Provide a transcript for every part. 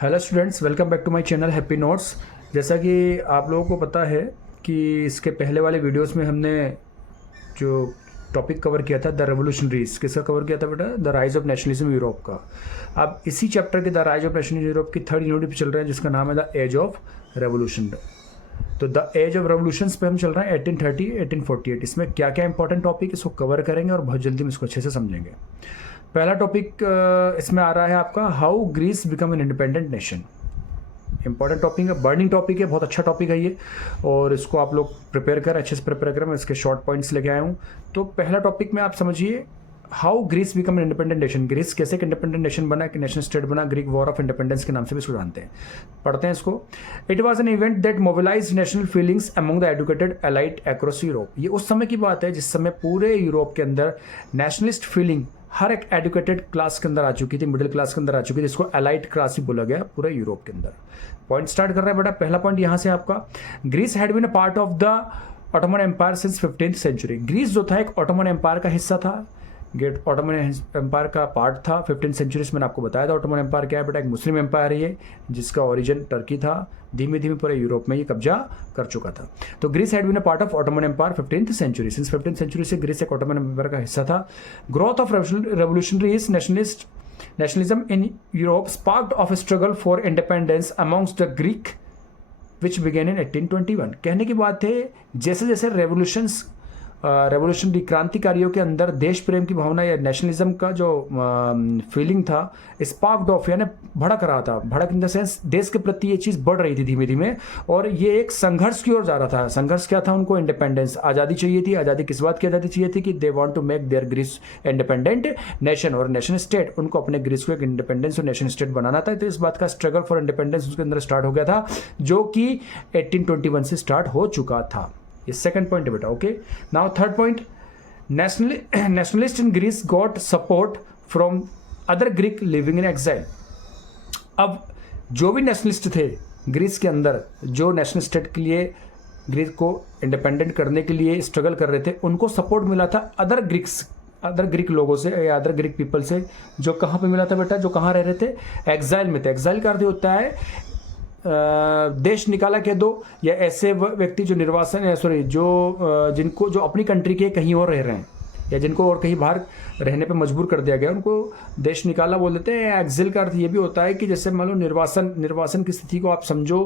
Hello students, welcome back to my channel happy notes. जैसा कि आप लोगों को पता है कि इसके पहले वाले वीडियोस में हमने जो टॉपिक कवर किया था द रेवोल्यूशनरीज, किसका कवर किया था बेटा? The rise of nationalism Europe का। अब इसी चैप्टर के the rise of nationalism Europe की थर्ड यूनिट पे चल रहे हैं जिसका नाम है द एज ऑफ रेवोल्यूशन। तो द एज ऑफ रेवोल्यूशंस पे हम चल रहे हैं 1830 1848। इसमें क्या क्या इंपॉर्टेंट टॉपिक इसको कवर करेंगे और बहुत जल्दी हम इसको अच्छे से समझेंगे। पहला टॉपिक इसमें आ रहा है आपका how Greece become an independent nation. Important topic है, बर्निंग टॉपिक है, बहुत अच्छा टॉपिक है ये, और इसको आप लोग प्रिपेयर करें, अच्छे से प्रिपेयर करें। मैं इसके शॉर्ट पॉइंट्स लेके आया हूँ। तो पहला टॉपिक में आप समझिए how Greece become an independent nation. Greece कैसे एक इंडिपेंडेंट नेशन बना, कि नेशनल स्टेट बना। ग्रीक वॉर ऑफ इंडिपेंडेंस के नाम से भी इसको जानते हैं, पढ़ते हैं इसको। It was an event that mobilize national feelings among the educated elite across Europe. ये उस समय की बात है जिस समय पूरे यूरोप के अंदर नेशनलिस्ट फीलिंग हर एक एजुकेटेड क्लास के अंदर आ चुकी थी, मिडिल क्लास के अंदर आ चुकी थी, जिसको एलाइट क्लास ही बोला गया पूरे यूरोप के अंदर। पॉइंट स्टार्ट कर रहा है बेटा। पहला पॉइंट यहाँ से आपका, Greece had been a part of the Ottoman empire since 15th century. Greece जो था एक ऑटोमन एम्पायर का हिस्सा था, गेट ऑटोमन एम्पायर का पार्ट था 15th सेंचुरी से। मैंने आपको बताया था ऑटोमन एम्पायर क्या है बेटा, एक मुस्लिम एम्पायर है ये, जिसका ओरिजिन टर्की था। धीमे धीमे पूरे यूरोप में ये कब्जा कर चुका था। तो Greece had been a part of Ottoman empire 15th century. Since 15th century से ग्रीस एक ऑटोमन एम्पायर का हिस्सा था। Growth of revolutionaries nationalism in Europe sparked of a struggle for independence amongst the Greek which began in 1821। कहने की बात है जैसे जैसे रेवोल्यूशनरी क्रांतिकारियों के अंदर देश प्रेम की भावना या नेशनलिज्म का जो फीलिंग था, स्पार्क्ड ऑफ यानी भड़क रहा था। भड़क इन द सेंस देश के प्रति ये चीज़ बढ़ रही थी धीमे धीमे, और ये एक संघर्ष की ओर जा रहा था। संघर्ष क्या था? उनको इंडिपेंडेंस, आज़ादी चाहिए थी। आज़ादी किस बात की आज़ादी चाहिए थी? कि they want to make their Greece independent nation और नेशन स्टेट। उनको अपने ग्रीस को एक इंडिपेंडेंस और नेशन स्टेट बनाना था। तो इस बात का स्ट्रगल फॉर इंडिपेंडेंस उसके अंदर स्टार्ट हो गया था, जो कि 1821 से स्टार्ट हो चुका था। ये सेकंड पॉइंट है बेटा। Okay, now third point, nationalist in Greece got support from other Greek living in exile. अब जो भी नेशनलिस्ट थे ग्रीस के अंदर, जो नेशनल स्टेट के लिए ग्रीस को इंडिपेंडेंट करने के लिए स्ट्रगल कर रहे थे, उनको सपोर्ट मिला था अदर ग्रीक लोगों से या अदर ग्रीक पीपल से। जो कहाँ पे मिला था बेटा? जो कहाँ रह रहे थे? एक्साइल में थे। एक्साइल का अर्थ होता है देश निकाला कह दो, या ऐसे व्यक्ति जो जिनको जो अपनी कंट्री के कहीं और रह रहे हैं, या जिनको और कहीं बाहर रहने पे मजबूर कर दिया गया, उनको देश निकाला बोल देते हैं। एक्सिल का अर्थ ये भी होता है कि जैसे मान लो निर्वासन की स्थिति को आप समझो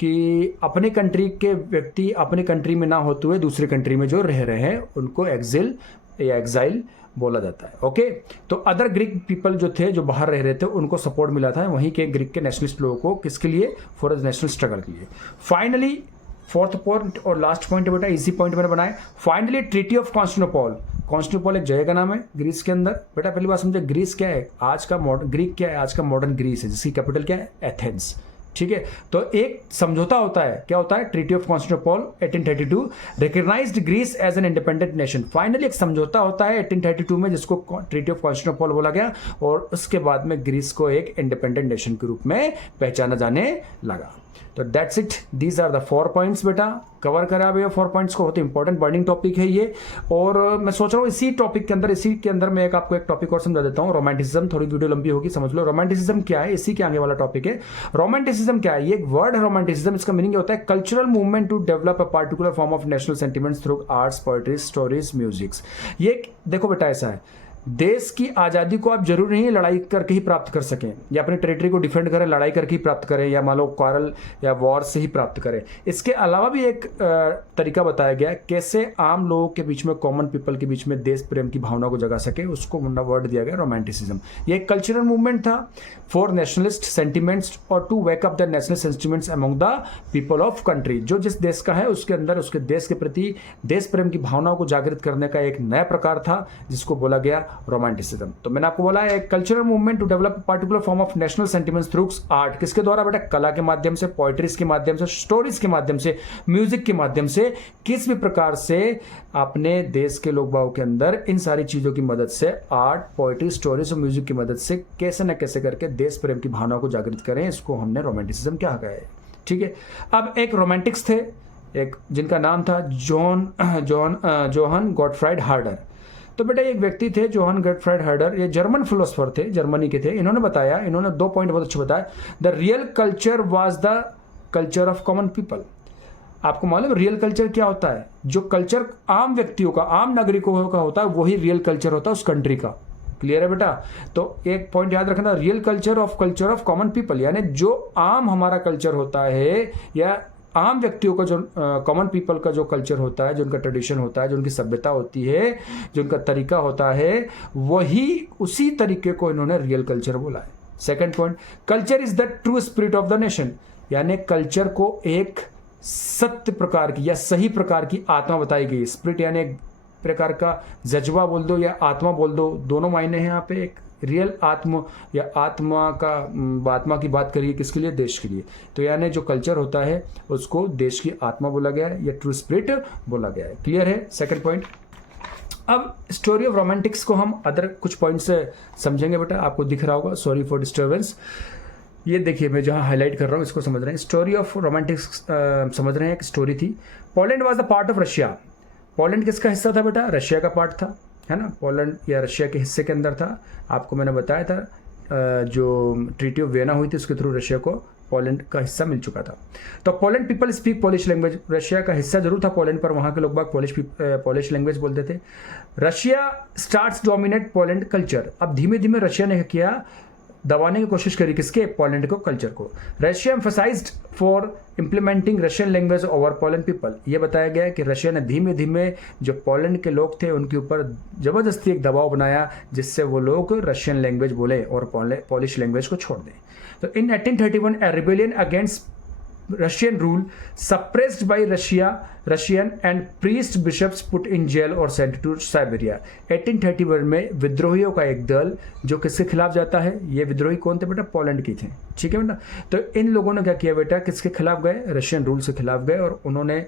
कि अपने कंट्री के व्यक्ति अपने कंट्री में ना होते हुए दूसरी कंट्री में जो रह रहे हैं, उनको एक्सिल या एक्साइल बोला जाता है। ओके, तो अदर ग्रीक पीपल जो थे, जो बाहर रह रहे थे, उनको सपोर्ट मिला था वहीं के ग्रीक के नेशनलिस्ट लोगों को। किसके लिए? फॉर नेशनल स्ट्रगल के लिए। फाइनली फोर्थ पॉइंट और लास्ट पॉइंट है बेटा, इजी पॉइंट मैंने बनाए। फाइनली ट्रीटी ऑफ कॉन्स्टेंटिनोपल एक जगह का नाम है ग्रीस के अंदर। बेटा पहली बात समझे, ग्रीस क्या है? आज का मॉडर्न ग्रीक क्या है? आज का मॉडर्न ग्रीस है, जिसकी कैपिटल क्या है? एथेंस। ठीक है, तो एक समझौता होता है, क्या होता है? Treaty of Constantinople 1832 recognized Greece as an independent nation. Finally एक समझौता होता है 1832 में, जिसको ट्रीटी ऑफ कॉन्स्टेंटिनोपल बोला गया, और उसके बाद में ग्रीस को एक इंडिपेंडेंट नेशन के रूप में पहचाना जाने लगा। तो that's it, these are the 4 points बेटा। कवर करा भैया 4 पॉइंट्स को, बहुत इंपॉर्टेंट बर्निंग टॉपिक है ये। और मैं सोच रहा हूँ इसी के अंदर मैं आपको एक टॉपिक और समझा देता हूँ, रोमांटिसिज्म। थोड़ी वीडियो लंबी होगी, समझ लो। रोमांटिसिज्म क्या है? इसी के आगे वाला टॉपिक है। रोमांटिसिज्म क्या है? ये एक वर्ड है रोमांटिसिज्म। इसका मीनिंग होता है cultural movement to develop a particular form of national sentiments through arts, poetry, stories, musics. ये देखो बेटा, ऐसा है, देश की आज़ादी को आप जरूर नहीं लड़ाई करके ही प्राप्त कर सकें, या अपनी टेरिटरी को डिफेंड करें लड़ाई करके ही प्राप्त करें, या मान लो क्वारल या वॉर से ही प्राप्त करें। इसके अलावा भी एक तरीका बताया गया है कैसे आम लोगों के बीच में, कॉमन पीपल के बीच में देश प्रेम की भावना को जगा सके। उसको वर्ड दिया गया रोमांटिसिज्म। ये एक कल्चरल मूवमेंट था फॉर नेशनलिस्ट सेंटिमेंट्स और to wake up the national sentiments among the people of country. जो जिस देश का है उसके अंदर उसके देश के प्रति देश प्रेम की भावनाओं को जागृत करने का एक नया प्रकार था, जिसको बोला गया रोमांटिसिज्म। तो मैंने आपको बोला है cultural movement to develop particular form of national sentiments through art. किसके द्वारा बेटा? कला के माध्यम से, पोएट्रीज के माध्यम से, स्टोरीज के माध्यम से, म्यूजिक के माध्यम से। किस भी प्रकार से अपने देश के लोग बागों के अंदर इन सारी चीजों की मदद से, आर्ट, पोएट्री, स्टोरीज और म्यूजिक की मदद से कैसे न कैसे करके देश प्रेम की भावनाओं को जागृत करें, इसको हमने रोमांटिसिज्म क्या कहा है। ठीक है, अब एक रोमांटिक्स थे, एक जिनका नाम था जोहन गॉटफ्राइड हार्डर। तो बेटा एक व्यक्ति थे जोहान गोटफ्राइड हर्डर, ये जर्मन फिलोसफर थे, जर्मनी के थे। इन्होंने बताया, इन्होंने 2 पॉइंट बहुत अच्छे बताया। The real culture was the culture of common people. आपको मालूम रियल कल्चर क्या होता है? जो कल्चर आम व्यक्तियों का, आम नागरिकों का होता है, वही रियल कल्चर होता है उस कंट्री का। क्लियर है बेटा? तो एक पॉइंट याद रखना, real culture of common people, यानी जो आम हमारा कल्चर होता है या आम व्यक्तियों का, जो कॉमन पीपल का जो कल्चर होता है, जो उनका ट्रेडिशन होता है, जो उनकी सभ्यता होती है, जो उनका तरीका होता है, वही उसी तरीके को इन्होंने रियल कल्चर बोला है। Second point, culture is the true spirit of the nation, यानी कल्चर को एक सत्य प्रकार की या सही प्रकार की आत्मा बताई गई। स्पिरिट यानी एक प्रकार का जज्बा बोल दो या आत्मा बोल दो, दोनों मायने हैं यहाँ पे। एक रियल आत्मा या आत्मा की बात करिए किसके लिए? देश के लिए। तो यानी जो कल्चर होता है उसको देश की आत्मा बोला गया है या ट्रू स्पिरिट बोला गया है। क्लियर है? Second point. अब स्टोरी ऑफ रोमांटिक्स को हम अदर कुछ पॉइंट से समझेंगे बेटा। आपको दिख रहा होगा, सॉरी फॉर डिस्टर्बेंस। ये देखिए मैं जहाँ हाईलाइट कर रहा हूँ इसको समझ रहे हैं। स्टोरी ऑफ रोमांटिक्स समझ रहे हैं। एक स्टोरी थी। Poland was the part of Russia. Poland किसका हिस्सा था बेटा? रशिया का पार्ट था, है ना। पोलैंड या रशिया के हिस्से के अंदर था। आपको मैंने बताया था जो ट्रीटी ऑफ वियना हुई थी उसके थ्रू रशिया को पोलैंड का हिस्सा मिल चुका था। तो Poland people speak Polish language. Russia का हिस्सा जरूर था पोलैंड, पर वहाँ के लोग बाग पोलिश लैंग्वेज बोलते थे। Russia starts dominate Poland culture. अब धीमे धीमे रशिया ने किया, दबाने की कोशिश करी किसके? पोलैंड को, कल्चर को। Russia emphasized for implementing Russian language over Poland people. ये बताया गया है कि रशिया ने धीमे धीमे जो पोलैंड के लोग थे उनके ऊपर जबरदस्ती एक दबाव बनाया जिससे वो लोग रशियन लैंग्वेज बोले और पोलिश लैंग्वेज को छोड़ दें। तो in 1831 a rebellion against Russian rule suppressed by Russian and priest bishops put in jail or sent to Siberia। 1831 में विद्रोहियों का एक दल जो किसके खिलाफ जाता है? ये विद्रोही कौन थे बेटा? पोलैंड की थे। ठीक है बेटा। तो इन लोगों ने क्या किया बेटा? किसके खिलाफ गए? रशियन रूल से खिलाफ गए। और उन्होंने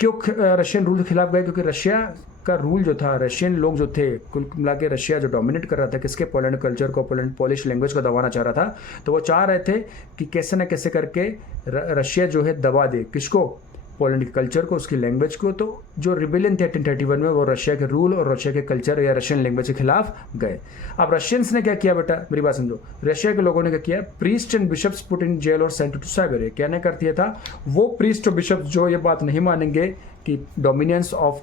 क्यों रशियन रूल के खिलाफ गए? क्योंकि रशिया का रूल जो था, रशियन लोग जो थे, कुल मिला के रशिया जो डोमिनेट कर रहा था किसके? पोलैंड कल्चर को, पोलिश लैंग्वेज को दबाना चाह रहा था। तो वो चाह रहे थे कि कैसे न कैसे करके रशिया जो है दबा दे किसको? पोलैंड के कल्चर को, उसकी लैंग्वेज को। तो जो रिबेलियन थे 1831 में वो रशिया के रूल और रशिया के कल्चर या रशियन लैंग्वेज के खिलाफ गए। अब रशियंस ने क्या किया बेटा? मेरी बात समझो। रशिया के लोगों ने क्या किया? Priest and bishops put in jail और सेंट टू साइबेरिया। कहने कर दिया था वो प्रीस्ट और बिशप्स जो ये बात नहीं मानेंगे कि डोमिनेंस ऑफ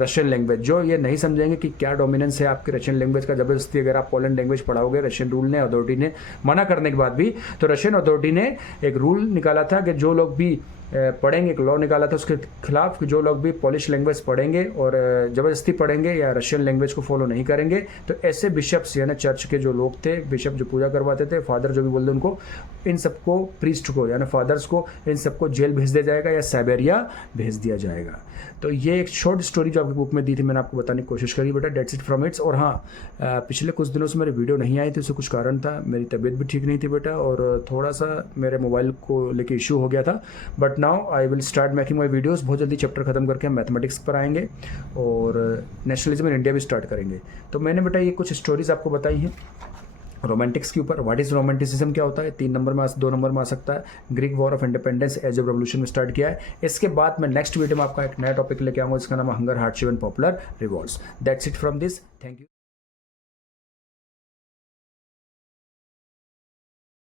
रशियन लैंग्वेज, जो ये नहीं समझेंगे कि क्या डोमिनेंस है आपके रशियन लैंग्वेज का, जबरदस्ती अगर आप पोलैंड लैंग्वेज पढ़ाओगे रशियन रूल ने, अथॉरिटी ने मना करने के बाद भी, तो रशियन अथॉरिटी ने एक रूल निकाला था कि जो लोग भी पढ़ेंगे, एक लॉ निकाला था उसके खिलाफ कि जो लोग भी पोलिश लैंग्वेज पढ़ेंगे और ज़बरदस्ती पढ़ेंगे या रशियन लैंग्वेज को फॉलो नहीं करेंगे, तो ऐसे बिशप्स यानी चर्च के जो लोग थे, बिशप जो पूजा करवाते थे, फादर जो भी बोलते उनको, इन सबको, प्रीस्ट को यानी फादर्स को, इन सबको जेल भेज दिया जाएगा या साइबेरिया भेज दिया जाएगा। तो ये एक शॉर्ट स्टोरी जो आपकी बुक में दी थी मैंने आपको बताने की कोशिश करी बेटा। That's it from its. और हाँ, पिछले कुछ दिनों से मेरी वीडियो नहीं आई थी, उससे कुछ कारण था, मेरी तबीयत भी ठीक नहीं थी बेटा और थोड़ा सा मेरे मोबाइल को लेके इशू हो गया था। But now I will start making my videos. बहुत जल्दी चैप्टर खत्म करके हम मैथमेटिक्स पर आएंगे और नेशनलिज्म इन इंडिया भी स्टार्ट करेंगे। तो मैंने बेटा ये कुछ स्टोरीज आपको बताई हैं रोमांटिक्स के ऊपर। व्हाट इज रोमांटिसिज्म, क्या होता है? 3 नंबर में 2 नंबर में आ सकता है। Greek war of independence, as of revolution में स्टार्ट किया है। इसके बाद मैं नेक्स्ट वीडियो में आपका एक नया टॉपिक लेके आऊंगा जिसका नाम है hunger, hardship and popular revolts. That's it from this. Thank you.